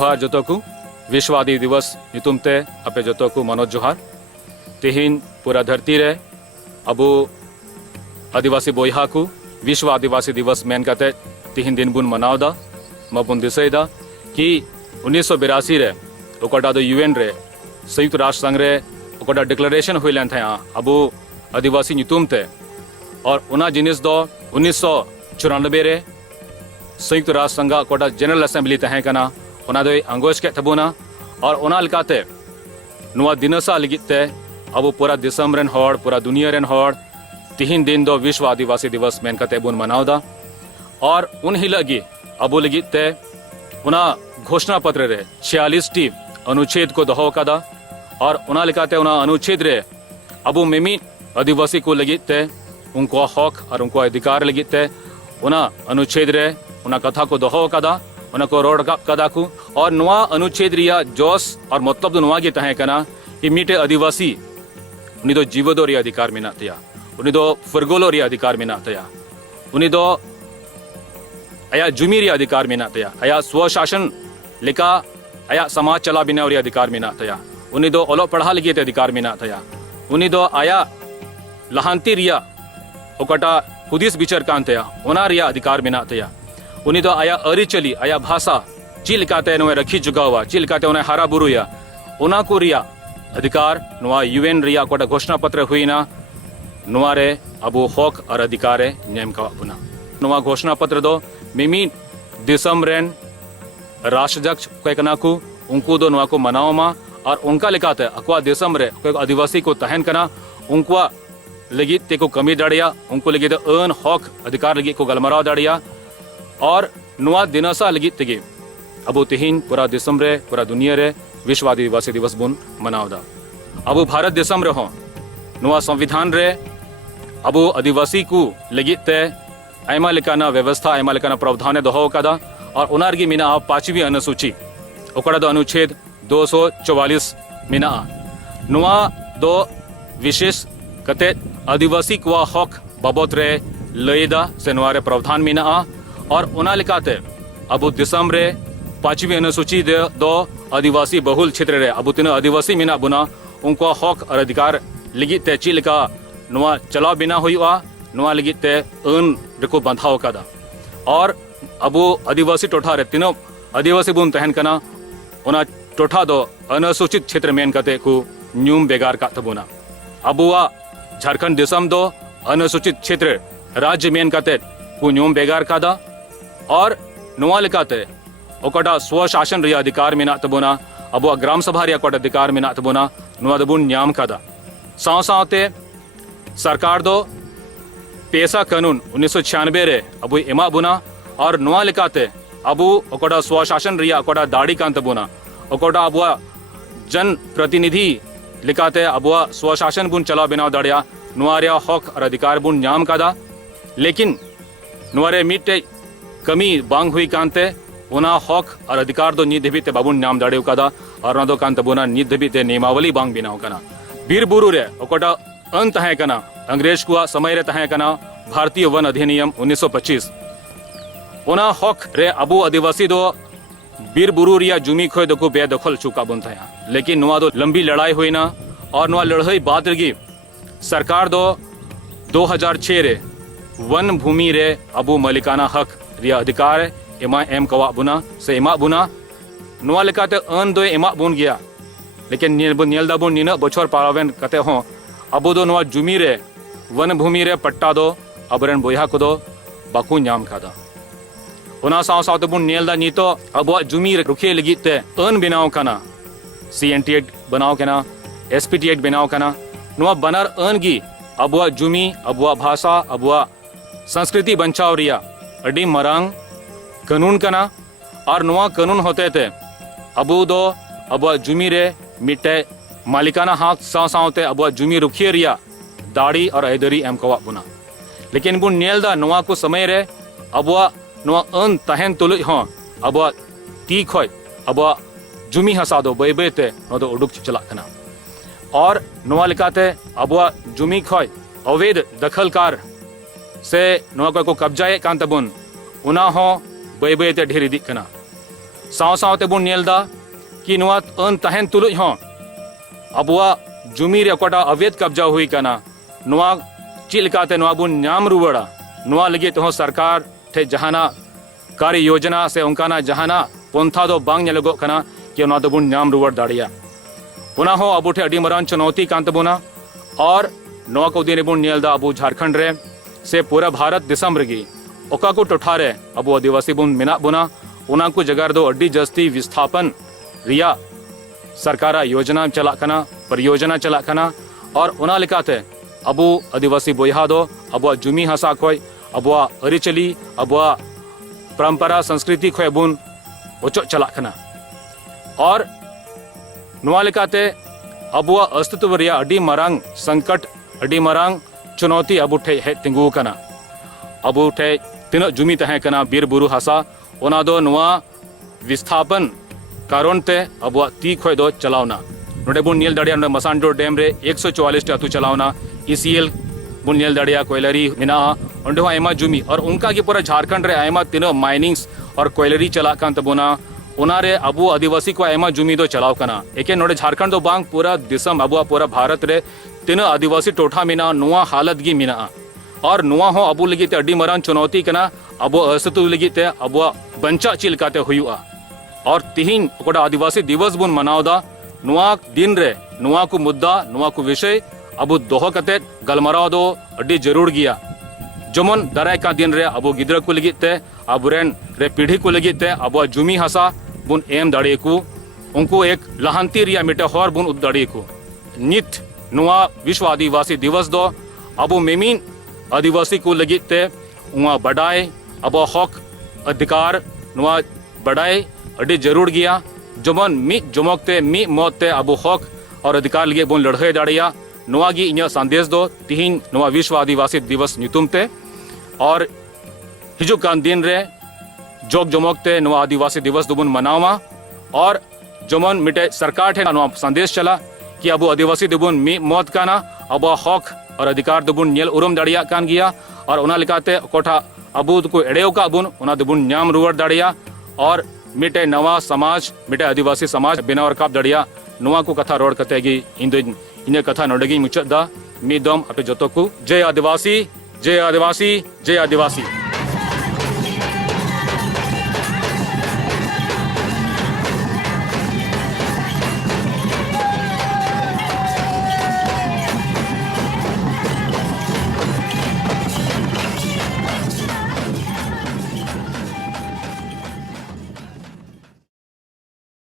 जोहार जोतो को विश्व आदि दिवस नितुमते अपे जोतो को मनोज जोहार तिहिन पूरा धरती रे अबो आदिवासी बोयहा को विश्व आदिवासी दिवस मेन कते तिहिन दिन बुन मनावदा मबुन दिसैदा कि 1982 रे ओकटा दो यूएन रे संयुक्त राष्ट्र संघ रे ओकटा डिक्लेरेशन हुइलन थे अबो आदिवासी नितुमते और उना जिनिस दो 1994 रे संयुक्त राष्ट्र संघ ओकटा जनरल असेंबली तहे कना उना दो अंगोज के थबुना और उना लकाते नुआ दिनसा लगिते अबो पूरा दिसम रेन होड़ पूरा दुनिया रेन होड़ तिहिन दिन दो विश्व आदिवासी दिवस मेन कते बुन मनावदा और उन हिलगी अबो लगिते उना घोषणा पत्र रे 46 टी अनुच्छेद को दहो कदा और उना लिखाते उना अनुच्छेद रे अबो मिमी आदिवासी को लगिते उनको हक और उनको अधिकार लगिते उना अनुच्छेद रे उना कथा को दहो कदा उना को रोड कदा को और नुआ अनुच्छेद रिया जोस और मतलब नुआ गे तहे कना कि मीटे आदिवासी उनी दो जीवदो रे अधिकार मेना तया उनी दो फरगोलो रे अधिकार मेना तया उनी दो आया जुमी रे अधिकार मेना तया आया स्वशासन लेका आया समाज चला बिना रे अधिकार मेना तया उनी दो ओलो पढ़ा लगी ते अधिकार मेना तया उनी दो आया लहांती रिया ओकटा हुदिस विचार कांतया ओना रिया अधिकार मेना तया उनी दो आया अरिचली आया भाषा चिल काते नो रखी जुगावा चिल काते ओने हारा बुरुया ओना को रिया अधिकार नुआ यूएन रिया कोटा घोषणा पत्र हुईना नुआ रे अबो हक और अधिकार नेम का बुना नुआ घोषणा पत्र दो मिमी दिसम रेन राष्ट्रध्यक्ष कहना को उनको दो नुआ को मनाओ मा और उनका लिखाते अक्वा दिसम रे आदिवासी को तहन कना उनको लगी ते को कमी दाड़िया उनको लगी तो अन हक अधिकार लगी को गलमराव दाड़िया और नुआ दिनसा लगी तेगे अबो तिहिन पूरा दिसम रे पूरा दुनिया रे विश्व आदिवासी दिवस बुन मनावदा अबो भारत दिसम रे हो नुआ संविधान रे अबो आदिवासी को लगी ते आयमा लेकाना व्यवस्था आयमा लेकाना प्रावधान दोहो कदा और उनारगी मिना 5वीं अनुसूची ओकड़ा दो अनुच्छेद 244 मिना नुआ दो विशेष कते आदिवासी को हक बाबत रे लयदा से नुआ रे प्रावधान मिना और उना लिखाते अबो दिसम रे 5वीं अनुसूची दो आदिवासी बहुल क्षेत्र रे अबो तीन आदिवासी मिना बुना उनको हक और अधिकार लिगिते चिलका नुआ चलाव बिना हुआ नुआ लिगिते अन रेको बंधाव कदा और अबो आदिवासी टोठा रे तीनों आदिवासी बुन तहन कना उना टोठा दो अनुसूचित क्षेत्र मेन कते को न्यूम बेगार का तबुना अबुआ झारखंड दिसम दो अनुसूचित क्षेत्र राज्य मेन कते को न्यूम बेगार कादा और नुआ लिखाते ओकटा स्वशासन रे अधिकार मेना तबुना अबुआ ग्राम सभा रे कोटा अधिकार मेना तबुना नुआ दबुन न्याम कादा साव सावते सरकार दो पेशा कानून 1996 रे अबु एमा बुना और नुआ लिखाते अबु ओकटा स्वशासन रे कोटा दाड़ी कांत बुना ओकटा अबुआ जन प्रतिनिधि लिखाते अबुआ स्वशासन बुन चला बिना दाड़िया नुआ रे हक और अधिकार बुन न्याम कादा लेकिन नुआ रे मिटे कमी बांग हुई कांते उना हक और अधिकार दो निध भी ते बाबुन नाम दाड़ेव कदा और ना दो कांत बुना निध भी ते नियमावली बांग बिनाव कना बीर बुरु रे ओकटा अंत है कना अंग्रेज को समय रे तहे कना भारतीय वन अधिनियम 1925 उना हक रे अबु आदिवासी दो बीर बुरु रिया जुमी खोय दो को बेदखल चुका बुन था लेकिन नुआ दो लंबी लड़ाई हुई ना और नुआ लड़ाई बाद रगी सरकार दो 2006 रे वन भूमि रे अबु मलिकाना हक रिया अधिकार एमा एम कवा बुना से एमा बुना नुआ लेकाते अन दो एमा बुन गया लेकिन नियलदा बुन निना बछर पारावेन कते हो अबो दो नुआ जुमी रे वन भूमि रे पट्टा दो अबरन बोया को दो बाकू नाम खादा उना साव साव बुन नियलदा नीतो अबो जुमी रे रुखे लगिते अन बिनाव कना CNT एक्ट बनाव कना SPT एक्ट बनाव कना नुआ बनर अन गी अबो जुमी अबो भाषा अबो संस्कृति बंचाव रिया अडी मरांग कानून कना और नुआ कानून होते थे अबू दो अब जुमी रे मिटे मालिकाना हक साव सावते अब जुमी रुखिए रिया दाड़ी और ऐदरी एम कवा बुना लेकिन बुन नेलदा नुआ को समय रे अब नुआ अन तहन तुलुज हो अब ती खोय अब जुमी हसा दो बे बेते नो दो उडुक चला कना और नुआ लिकाते अब जुमी खोय अवैध दखलकार से नुआ को कब्जाए कांतबुन उना हो बे बेते ढेर इदी कना साव सावते बुन नेलदा कि नुआ अन तहन तुलुज हो अबुआ जुमी रे कोटा अवैध कब्जा हुई कना नुआ चिलकाते नुआ बुन नाम रुवड़ा नुआ लगे तो सरकार ठे जहाना कार्य योजना से उनकाना जहाना पंथा दो बांग नेलगो कना कि नुआ दो बुन नाम रुवड़ दाड़िया उना हो अबु ठे अडी मरान चुनौती कांत बुना और नुआ को दिन बुन नेलदा अबु झारखंड रे से पूरा भारत दिसम रगी ओका को टोठारे अबु आदिवासी बुन मेना बुना उना को जगार दो अड्डी जस्ती विस्थापन रिया सरकारा योजना चला कना परियोजना चला कना और उना लिखाते अबु आदिवासी बोयहा दो अबुआ जुमी हसा खोय अबुआ अरिचली अबुआ परंपरा संस्कृति खोय बुन ओचो चला कना और नुआ लिखाते अबुआ अस्तित्व रिया अड्डी मरांग संकट अड्डी मरांग चुनौती अबु ठे हे तिंगु कना अबु ठे तीन जुमी तहे कना बीर बुरु हसा ओना दो नुआ विस्थापन कारण ते अबुआ ती खोय दो चलावना नोडे बुन नेल दाड़िया मसांडो डैम रे 144 टे अतु चलावना ईसीएल बुन नेल दाड़िया कोयलरी मिना ओंडे आयमा जुमी और उनका की पूरा झारखंड रे आयमा तीन माइनिंग्स और कोयलरी चला कान तबुना उनारे अबु आदिवासी को आयमा जुमी दो चलाव कना एके नोडे झारखंड दो बांग पूरा दिसम अबुआ पूरा भारत रे तीन आदिवासी टोठा मिना नुआ हालत गी मिना और नुआ हो अबु लगी ते अड्डी मरान चुनौती कना अबु अस्तित्व लगी ते अबुआ बंचा चिलकाते हुआ और तिहिन ओकड़ा आदिवासी दिवस बुन मनावदा नुआ दिन रे नुआ को मुद्दा नुआ को विषय अबु दोहो कते गलमराव दो अड्डी जरूर गिया जमन दाराय का दिन रे अबु गिद्रा को लगी ते अबुरेन रे पीढ़ी को लगी ते अबुआ जुमी हसा बुन एम दाड़े को उनको एक लहांती रिया मिटे हर बुन उदाड़े को नित नुआ विश्व आदिवासी दिवस दो अबु मेमीन आदिवासी को लगी ते उआ बडाय अबुआ हक अधिकार नुआ बडाय अड्डी जरूर गिया जमन मी जमकते मी मौते अबु हक और अधिकार लगे बुन लड़ाई दाड़िया नुआ गी इन्या संदेश दो तिहिन नुआ विश्व आदिवासी दिवस नितुमते और हिजु कान दिन रे जोग जमकते नुआ आदिवासी दिवस दुबुन मनावा और जमन मिटे सरकार ठे नुआ संदेश चला कि अबु आदिवासी दुबुन मी मौत काना अबु हक और अधिकार दुबुन नेल उरुम दाड़िया कान गिया और उना लिकाते कोठा अबु को एड़ेव का बुन उना दुबुन न्याम रुवर दाड़िया और मिटे नवा समाज मिटे आदिवासी समाज बिना और काप दड़िया नुआ को कथा रोड कतेगी इन कथा नोडगी मुचदा मी दम अपे जतो को जय आदिवासी जय आदिवासी जय आदिवासी।